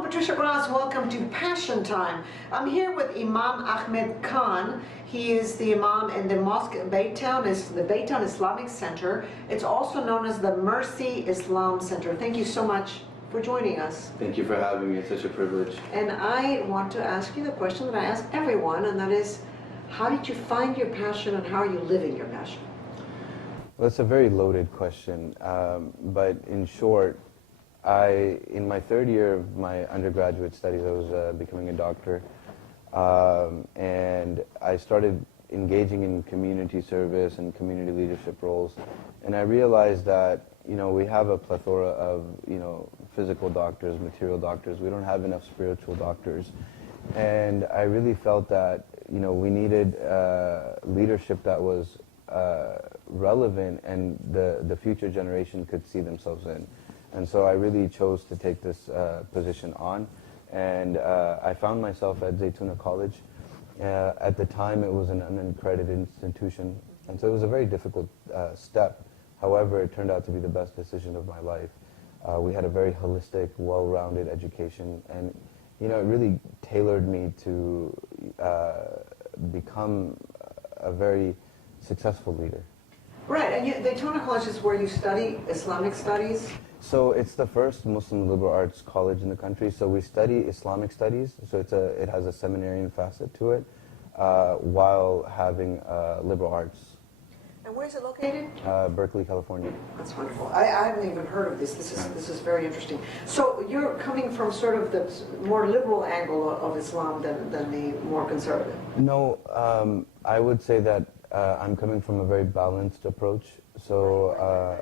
I'm Patricia Gras. Welcome to Passion Time. I'm here with Imam Ahmed Khan. He is the Imam in the mosque Baytown, is the Baytown Islamic Center. It's also known as the Mercy Islam Center. Thank you so much for joining us. Thank you for having me. It's such a privilege. And I want to ask you the question that I ask everyone, and that is, how did you find your passion and how are you living your passion? Well, it's a very loaded question, but in short, in my third year of my undergraduate studies, I was becoming a doctor, and I started engaging in community service and community leadership roles, and I realized that, we have a plethora of, physical doctors, material doctors. We don't have enough spiritual doctors, and I really felt that, we needed leadership that was relevant and the future generation could see themselves in. And so I really chose to take this position on, and I found myself at Zaytuna College. At the time, it was an unaccredited institution, and so it was a very difficult step. However, it turned out to be the best decision of my life. We had a very holistic, well-rounded education, and it really tailored me to become a very successful leader. Right, and Daytona College is where you study Islamic studies? So it's the first Muslim liberal arts college in the country. So we study Islamic studies, so it has a seminarian facet to it, while having liberal arts. And where is it located? Berkeley, California. That's wonderful. I haven't even heard of this. This is very interesting. So you're coming from sort of the more liberal angle of Islam than the more conservative? No, I would say that I'm coming from a very balanced approach. So,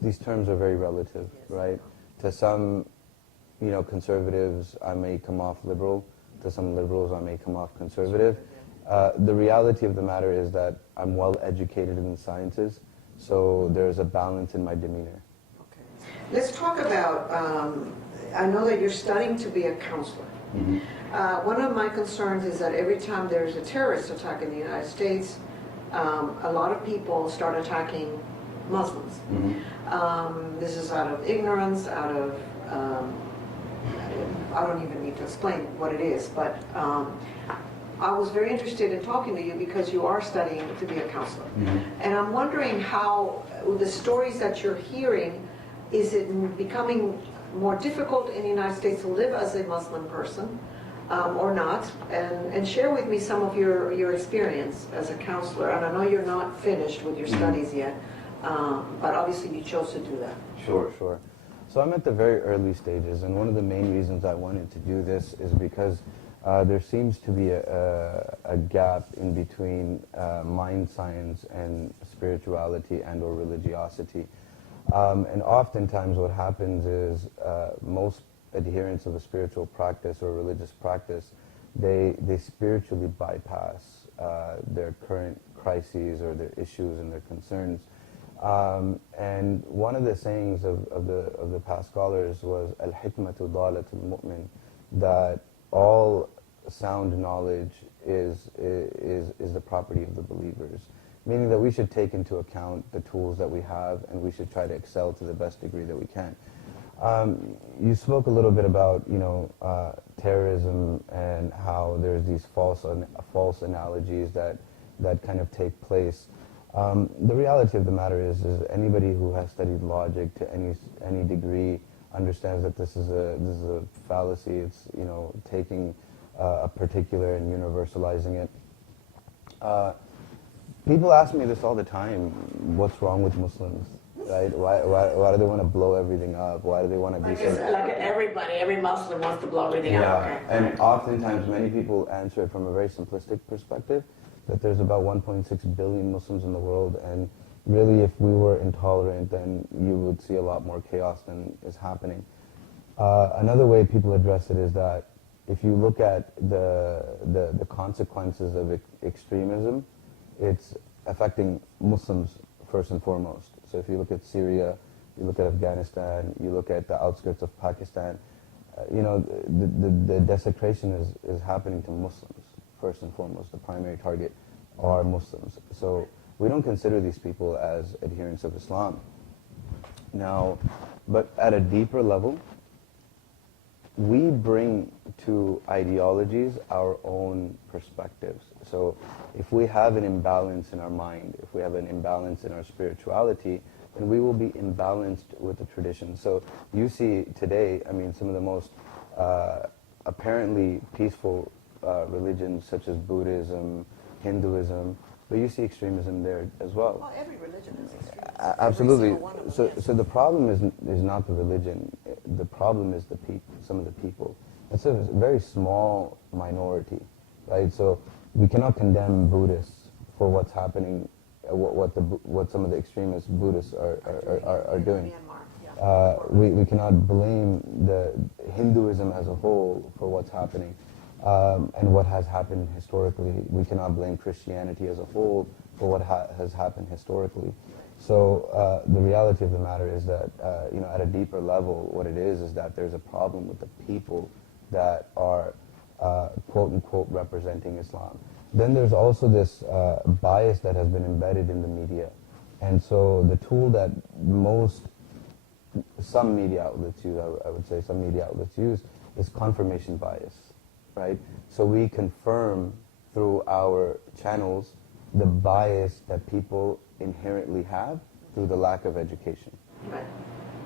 these terms are very relative, right? To some, conservatives, I may come off liberal. To some liberals, I may come off conservative. The reality of the matter is that I'm well educated in the sciences, so there's a balance in my demeanor. Okay. Let's talk about, I know that you're studying to be a counselor. Mm-hmm. One of my concerns is that every time there's a terrorist attack in the United States, a lot of people start attacking Muslims. Mm-hmm. This is out of ignorance, out of, I don't even need to explain what it is, but I was very interested in talking to you because you are studying to be a counselor. Mm-hmm. And I'm wondering how the stories that you're hearing, is it becoming more difficult in the United States to live as a Muslim person or not? And share with me some of your experience as a counselor. And I know you're not finished with your studies yet, but obviously you chose to do that. Sure. So I'm at the very early stages, and one of the main reasons I wanted to do this is because there seems to be a gap in between mind science and spirituality and or religiosity. And oftentimes what happens is most adherents of a spiritual practice or religious practice, they spiritually bypass their current crises or their issues and their concerns. And one of the sayings of the past scholars was al-hikmatu dalatul mu'min, that all sound knowledge is the property of the believers, meaning that we should take into account the tools that we have and we should try to excel to the best degree that we can. You spoke a little bit about terrorism and how there's these false analogies that kind of take place. The reality of the matter is anybody who has studied logic to any degree understands that this is a fallacy. It's taking a particular and universalizing it. People ask me this all the time: what's wrong with Muslims? Right? Why do they want to blow everything up? Why do they want to be so? Like every Muslim wants to blow everything up. Yeah, and oftentimes many people answer it from a very simplistic perspective, that there's about 1.6 billion Muslims in the world, and really if we were intolerant, then you would see a lot more chaos than is happening. Another way people address it is that if you look at the consequences of extremism, it's affecting Muslims first and foremost. So if you look at Syria, you look at Afghanistan, you look at the outskirts of Pakistan, the desecration is happening to Muslims first and foremost. The primary target are Muslims. So we don't consider these people as adherents of Islam. Now, but at a deeper level, we bring to ideologies our own perspectives. So if we have an imbalance in our mind, if we have an imbalance in our spirituality, then we will be imbalanced with the tradition. So you see today, I mean, some of the most apparently peaceful religions such as Buddhism, Hinduism, but you see extremism there as well. Well, every religion is extreme. Absolutely. Every single one of them, So, yes. so the problem is not the religion. The problem is the some of the people. It's a very small minority, right? So we cannot condemn Buddhists for what's happening, what some of the extremist Buddhists are doing. Myanmar, yeah. We cannot blame the Hinduism as a whole for what's happening. And what has happened historically. We cannot blame Christianity as a whole for what has happened historically. So the reality of the matter is that, at a deeper level, what it is that there's a problem with the people that are, quote-unquote, representing Islam. Then there's also this bias that has been embedded in the media. And so the tool that some media outlets use, I would say some media outlets use, is confirmation bias. Right? So we confirm through our channels the bias that people inherently have through the lack of education. Right,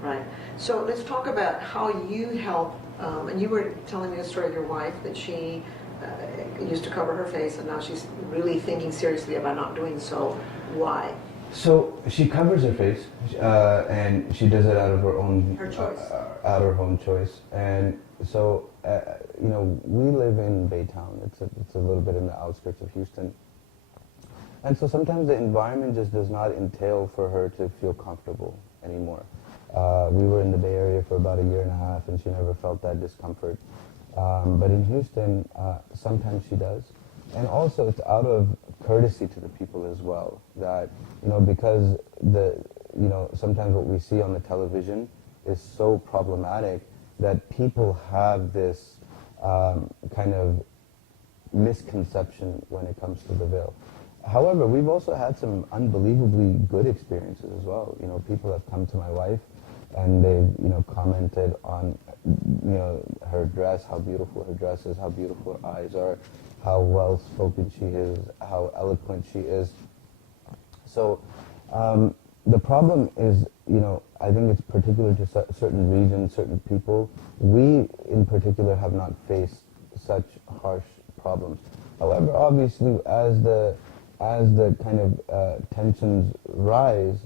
right. So let's talk about how you help, and you were telling me the story of your wife, that she used to cover her face and now she's really thinking seriously about not doing so. Why? So she covers her face, and she does it out of her own choice. Out of her own choice. And so, we live in Baytown. It's a little bit in the outskirts of Houston. And so sometimes the environment just does not entail for her to feel comfortable anymore. We were in the Bay Area for about a year and a half, and she never felt that discomfort. But in Houston, sometimes she does. And also it's out of courtesy to the people as well, that, because sometimes what we see on the television is so problematic that people have this kind of misconception when it comes to the veil. However, we've also had some unbelievably good experiences as well. People have come to my wife and they've, commented on, her dress, how beautiful her dress is, how beautiful her eyes are, how well-spoken she is, how eloquent she is. So the problem is, I think it's particular to certain regions, certain people. We, in particular, have not faced such harsh problems. However, obviously, as the kind of tensions rise,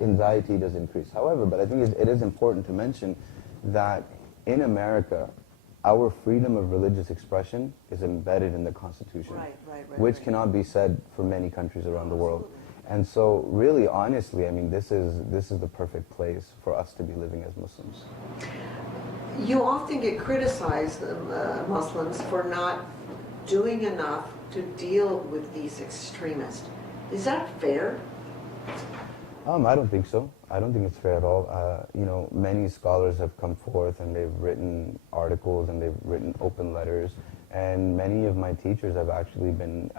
anxiety does increase. However, but I think it is important to mention that in America, our freedom of religious expression is embedded in the Constitution, which cannot be said for many countries around the world. And so, really, honestly, I mean, this is the perfect place for us to be living as Muslims. You often get criticized, Muslims, for not doing enough to deal with these extremists. Is that fair? I don't think so. I don't think it's fair at all. Many scholars have come forth and they've written articles and they've written open letters, and many of my teachers have actually been,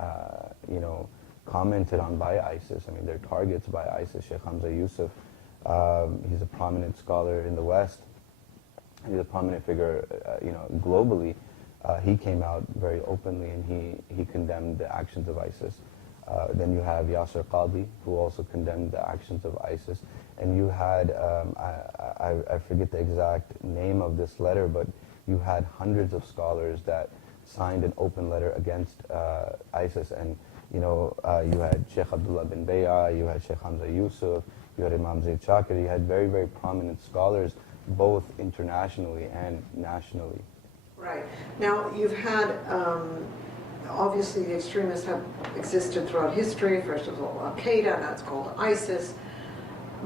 commented on by ISIS. I mean, they're targets by ISIS. Sheikh Hamza Yusuf, he's a prominent scholar in the West. He's a prominent figure, globally. He came out very openly and he condemned the actions of ISIS. Then you have Yasser Qadhi, who also condemned the actions of ISIS. And you had, I forget the exact name of this letter, but you had hundreds of scholars that signed an open letter against ISIS. And, you had Sheikh Abdullah bin Bay'a, you had Sheikh Hamza Yusuf, you had Imam Zaid Shakir, you had very, very prominent scholars, both internationally and nationally. Right. Now, you've had, obviously the extremists have existed throughout history. First of all, Al-Qaeda, now it's called ISIS.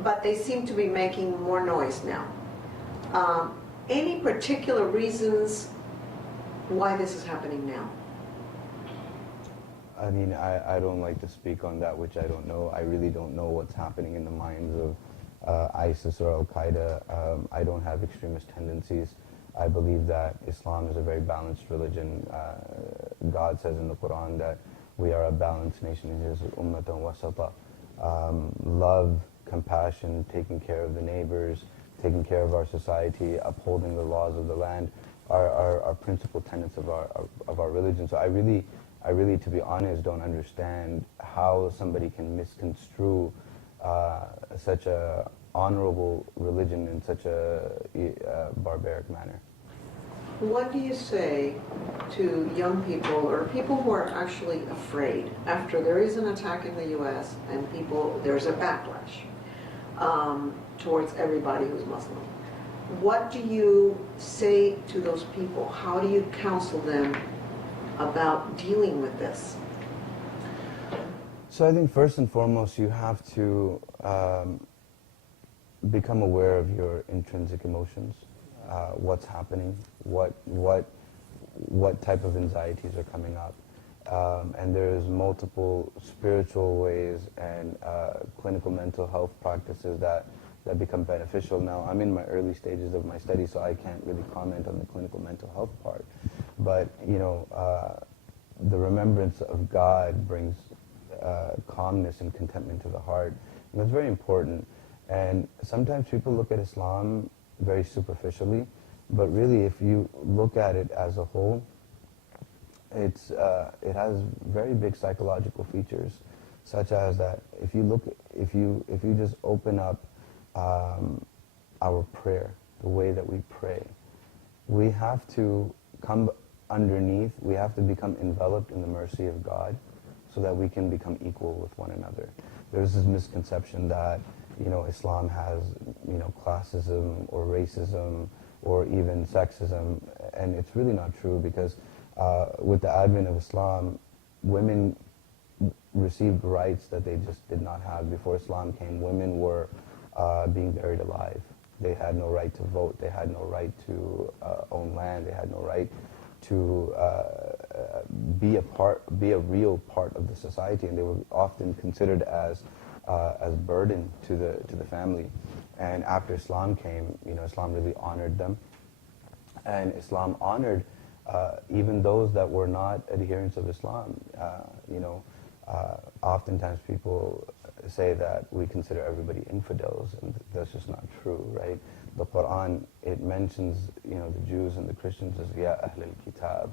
But they seem to be making more noise now. Any particular reasons why this is happening now? I mean, I don't like to speak on that which I don't know. I really don't know what's happening in the minds of ISIS or Al-Qaeda. I don't have extremist tendencies. I believe that Islam is a very balanced religion. God says in the Quran that we are a balanced nation. He says, ummatan wasata. Love, compassion, taking care of the neighbors, taking care of our society, upholding the laws of the land, are principal tenets of our religion. So I really, to be honest, don't understand how somebody can misconstrue such a honorable religion in such a barbaric manner. What do you say to young people or people who are actually afraid after there is an attack in the U.S. and there's a backlash towards everybody who's Muslim? What do you say to those people? How do you counsel them about dealing with this? So I think first and foremost you have to become aware of your intrinsic emotions, what's happening, what type of anxieties are coming up. And there's multiple spiritual ways and clinical mental health practices that become beneficial. Now, I'm in my early stages of my study, so I can't really comment on the clinical mental health part. But, the remembrance of God brings calmness and contentment to the heart. And that's very important. And sometimes people look at Islam very superficially, but really if you look at it as a whole, it has very big psychological features, such as that if you just open up our prayer, the way that we pray, we have to come underneath, we have to become enveloped in the mercy of God so that we can become equal with one another. There's this misconception that, Islam has, classism or racism or even sexism, and it's really not true because with the advent of Islam, women received rights that they just did not have. Before Islam came, women were being buried alive. They had no right to vote. They had no right to own land. They had no right to be a real part of the society, and they were often considered as burden to the family. And after Islam came, Islam really honored them, and Islam honored even those that were not adherents of Islam. Oftentimes people say that we consider everybody infidels, and that's just not true, right? The Quran, it mentions, the Jews and the Christians as Ya Ahl al-Kitab,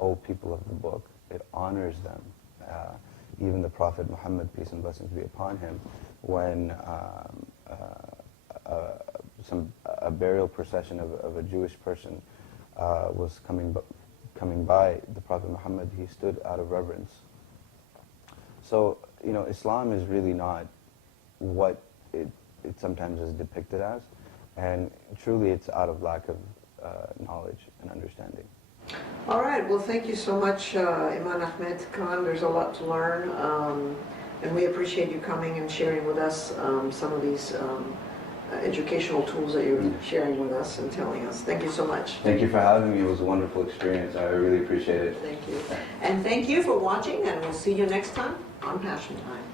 O people of the book. It honors them. Even the Prophet Muhammad, peace and blessings be upon him, when a burial procession of a Jewish person was coming by, the Prophet Muhammad, he stood out of reverence. So, Islam is really not what it sometimes is depicted as, and truly it's out of lack of knowledge and understanding. All right, well, thank you so much, Imam Ahmed Khan. There's a lot to learn, and we appreciate you coming and sharing with us some of these educational tools that you're sharing with us and telling us. Thank you so much. Thank you for having me. It was a wonderful experience. I really appreciate it. Thank you. And thank you for watching, and we'll see you next time on Passion Time.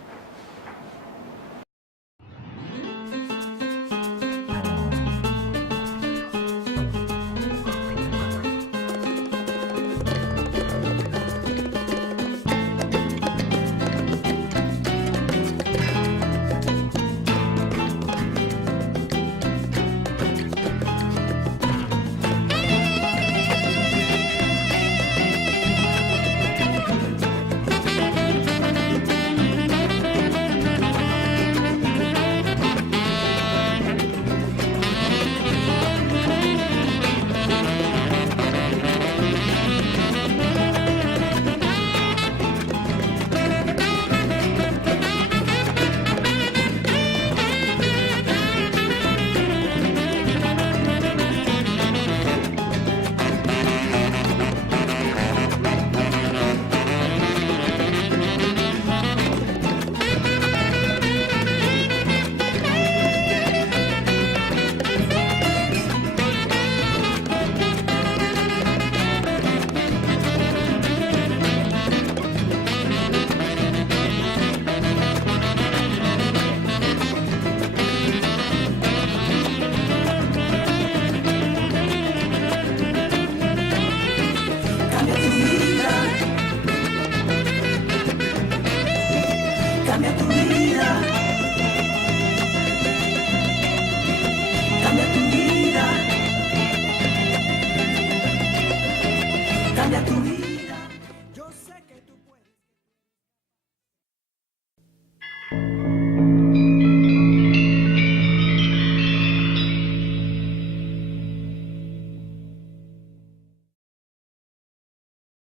Cambia tu